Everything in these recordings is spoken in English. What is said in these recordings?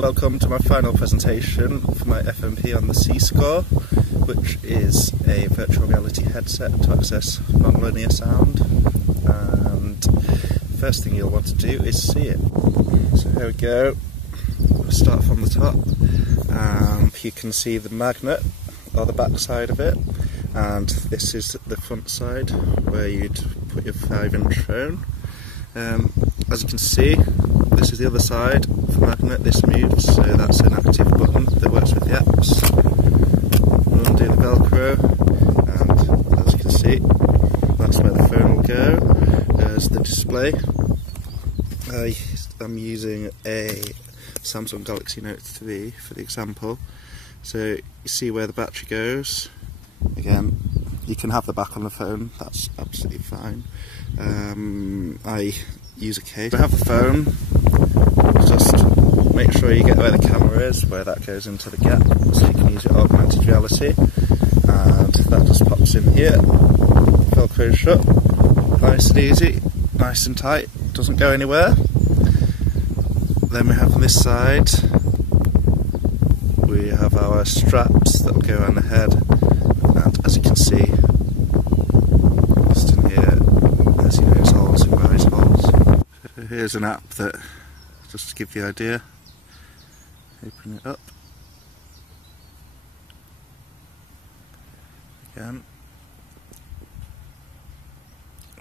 Welcome to my final presentation for my FMP on the SCO, which is a virtual reality headset to access non-linear sound. And first thing you'll want to do is see it. So here we go. We'll start from the top. You can see the magnet, or the back side of it, and this is the front side where you'd put your 5-inch phone. As you can see, this is the other side of the magnet. This moves, so that's an active button that works with the apps. Undo the Velcro, and as you can see, that's where the phone will go. There's the display. I'm using a Samsung Galaxy Note 3 for the example. So you see where the battery goes. Again, you can have the back on the phone, that's absolutely fine. I use a case. To have the phone, just make sure you get where the camera is, where that goes into the gap, so you can use your augmented reality. And that just pops in here, Velcro shut, nice and easy, nice and tight, doesn't go anywhere. Then we have on this side, we have our straps that will go on the head, and as you can see, just in here, there's your nose holes and rise holes. So here's an app that, just to give you the idea, open it up, again,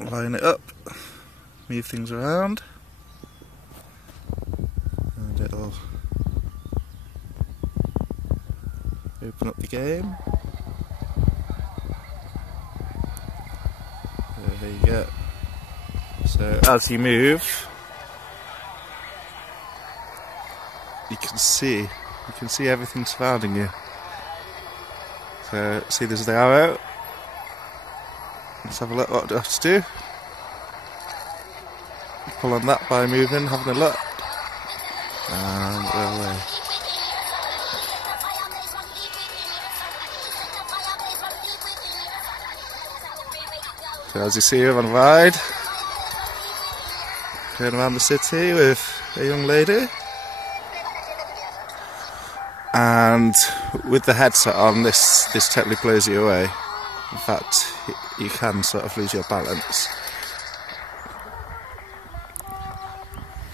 line it up, move things around, and it'll open up the game. There you go. So as you move, you can see everything surrounding you. So see, there's the arrow. Let's have a look what it has to do. Pull on that by moving, having a look, and we're away. So as you see, we're on a ride, going around the city with a young lady, and with the headset on, this totally blows you away. In fact, you can sort of lose your balance.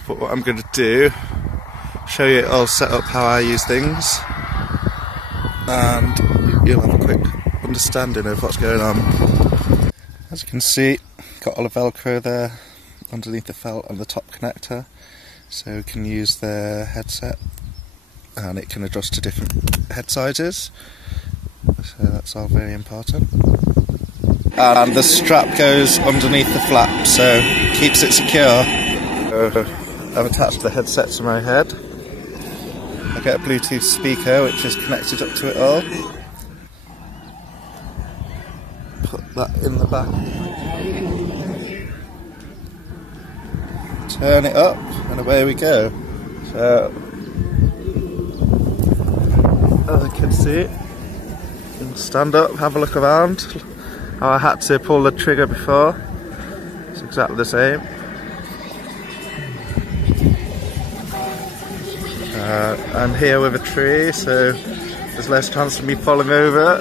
But what I'm going to do, show you all set up how I use things, and you'll have a quick understanding of what's going on. As you can see, got all the Velcro there underneath the felt and the top connector, so we can use the headset and it can adjust to different head sizes, so that's all very important. And the strap goes underneath the flap, so keeps it secure. I've attached the headset to my head. I get a Bluetooth speaker which is connected up to it all. Put that in the back. Turn it up and away we go. So, as you can see, you can stand up, have a look around. How I had to pull the trigger before, it's exactly the same. I'm here with a tree, so there's less chance of me falling over,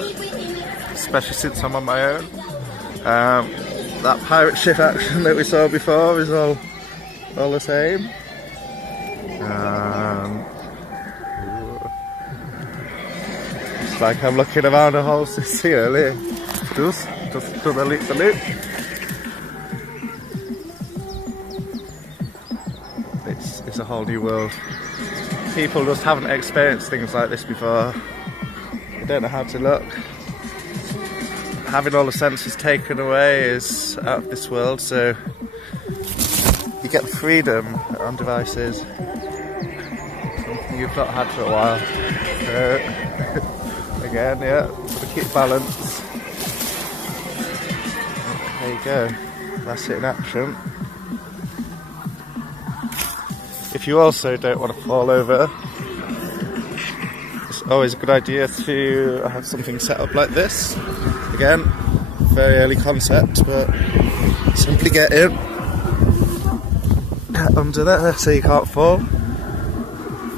especially since I'm on my own. That pirate ship action that we saw before is all the same. It's like I'm looking around a whole city earlier. Just do the loop. It's a whole new world. People just haven't experienced things like this before. They don't know how to look. Having all the senses taken away is out of this world, so you get the freedom on devices, something you've not had for a while. So, again, yeah, to keep balance. There you go, that's it in action. If you also don't want to fall over, it's always a good idea to have something set up like this. Again, very early concept, but simply get in, get under there so you can't fall.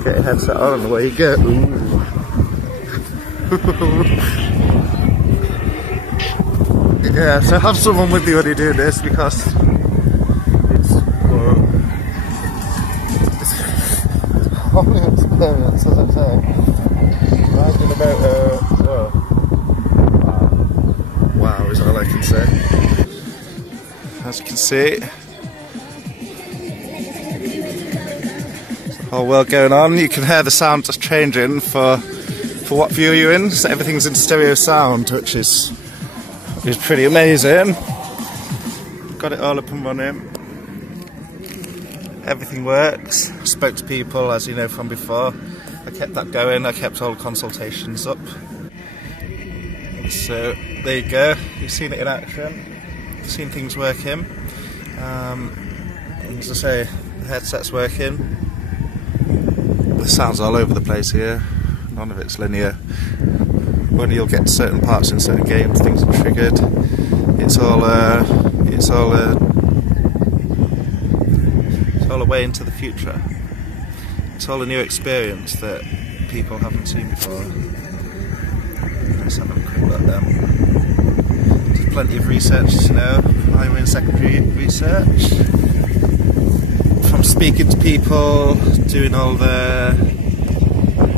Get your headset on and away you go. Yeah, so have someone with you when you do this, because it's a whole experience, as I say. Riding about wow is all I can say. As you can see, there's a whole world going on. You can hear the sound just changing for what view you're in. So everything's in stereo sound, which is pretty amazing. Got it all up and running. Everything works. Spoke to people, as you know from before. I kept that going. I kept all the consultations up. So there you go. You've seen it in action. You've seen things working. As I say, the headset's working. The sound's all over the place here. None of it's linear. When you'll get to certain parts in certain games, things are triggered. It's all a way into the future. It's all a new experience that people haven't seen before. Let's have a quick look then. There's plenty of research to know, primary and secondary research. From speaking to people, doing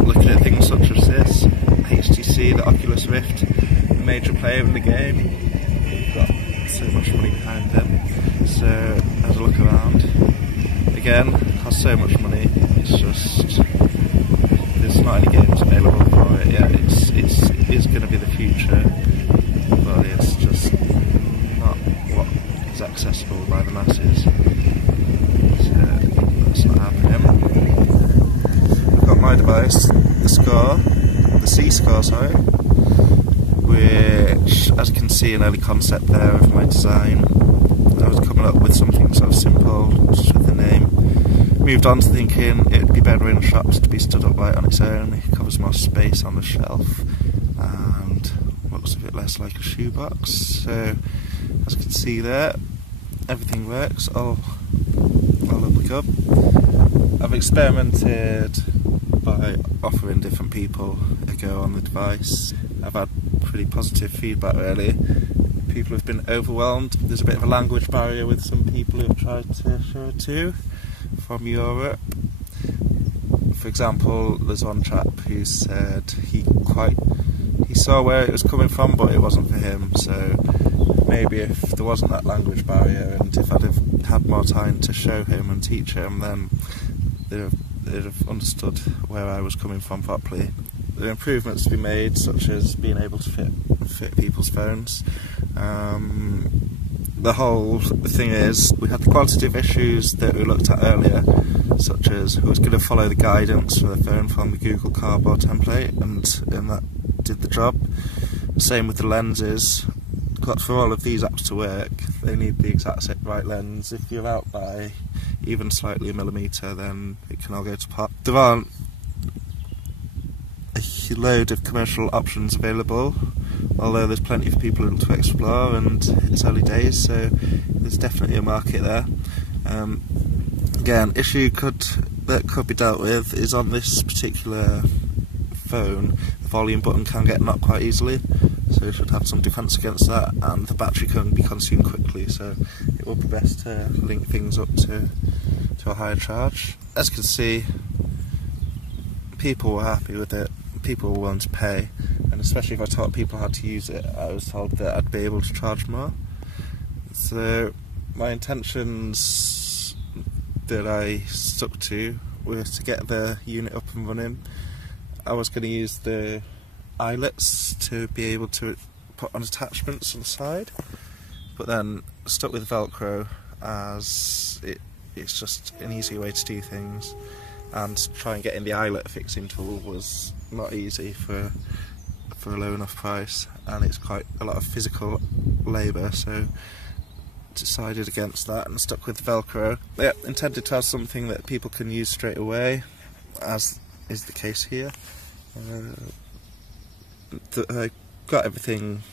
looking at things such as this, HTC, the Oculus Rift, a major player in the game. We've got so much money behind them. So have a look around. Again, costs so much money. It's just there's not any games available for it yet. It's going to be the future, but it's just not what is accessible by the masses. So that's not happening. I've got my device, the SCO, sorry, which, as you can see, an early concept there of my design. I was coming up with something sort of simple, just with the name. Moved on to thinking it would be better in shops to be stood upright on its own. It covers more space on the shelf and looks a bit less like a shoebox. So, as you can see there, everything works, all up the cup. I've experimented by offering different people a go on the device. I've had pretty positive feedback really. People have been overwhelmed. There's a bit of a language barrier with some people who have tried to show it to from Europe. For example, there's one chap who said he saw where it was coming from, but it wasn't for him. So maybe if there wasn't that language barrier, and if I'd have had more time to show him and teach him, then they'd have understood where I was coming from properly. There are improvements to be made, such as being able to fit people's phones. The whole thing is, we had the qualitative issues that we looked at earlier, such as who was going to follow the guidance for the phone from the Google Cardboard template, and that did the job. Same with the lenses. But for all of these apps to work, they need the exact right lens. If you're out by even slightly a millimetre, then it can all go to pot. There aren't a load of commercial options available, although there's plenty of people to explore, and it's early days, so there's definitely a market there. Again, issue that could be dealt with is on this particular phone, the volume button can get knocked quite easily, so you should have some defence against that, and the battery can be consumed quickly, so it would be best to link things up to a higher charge. As you can see, people were happy with it, people were willing to pay, and especially if I taught people how to use it, I was told that I'd be able to charge more. So my intentions that I stuck to were to get the unit up and running. I was going to use the eyelets to be able to put on attachments on the side, but then stuck with Velcro as it's just an easier way to do things, and trying getting the eyelet fixing tool was not easy for a low enough price, and it's quite a lot of physical labour, so decided against that and stuck with Velcro. Yeah, intended to have something that people can use straight away, as is the case here. I got everything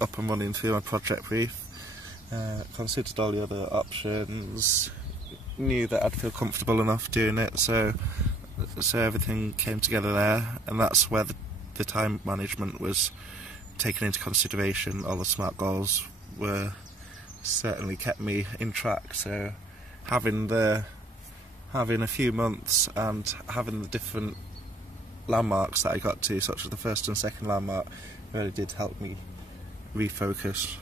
up and running through my project brief, considered all the other options, knew that I'd feel comfortable enough doing it, so everything came together there, and that's where the time management was taken into consideration. All the SMART goals were certainly kept me in track, so having a few months and having the different landmarks that I got to, such as the first and second landmark, really did help me refocus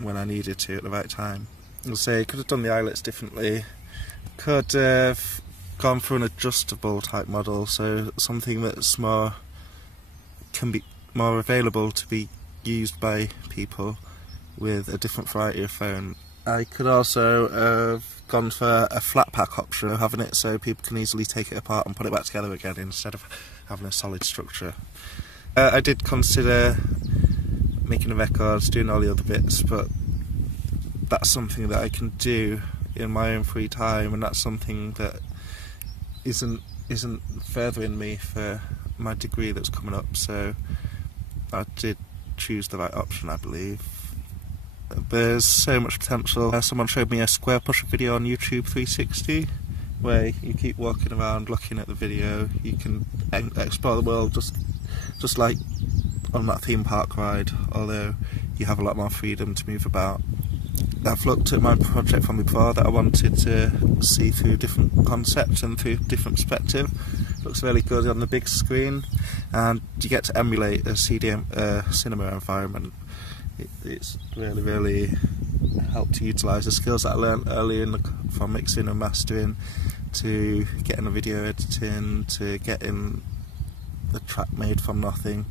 when I needed to at the right time. I'll say, could have done the eyelets differently, could have gone for an adjustable type model, so something that's can be more available to be used by people with a different variety of phone. I could also have gone for a flat pack option, having it so people can easily take it apart and put it back together again instead of having a solid structure. I did consider making the records, doing all the other bits, but that's something that I can do in my own free time, and that's something that isn't furthering me for my degree that's coming up, so I did choose the right option, I believe. There's so much potential. Someone showed me a square pusher video on YouTube 360 where you keep walking around looking at the video. You can explore the world just like on that theme park ride, although you have a lot more freedom to move about. I've looked at my project from before that I wanted to see through different concepts and through different perspective. Looks really good on the big screen, and you get to emulate a cinema environment. It's really helped to utilise the skills that I learnt early from mixing and mastering, to getting a video editing, to getting the track made from nothing,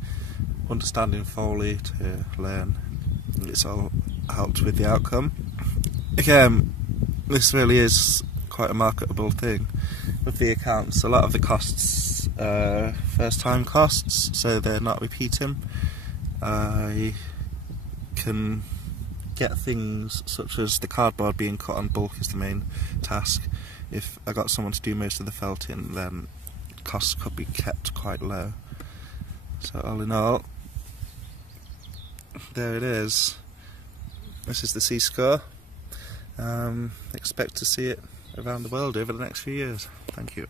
understanding Foley to learn. It's all helped with the outcome. Again, this really is quite a marketable thing with the accounts. A lot of the costs are first time costs, so they're not repeating. I can get things such as the cardboard being cut on bulk is the main task. If I got someone to do most of the felting, then costs could be kept quite low. So all in all, there it is. This is the SCO. Expect to see it around the world over the next few years. Thank you.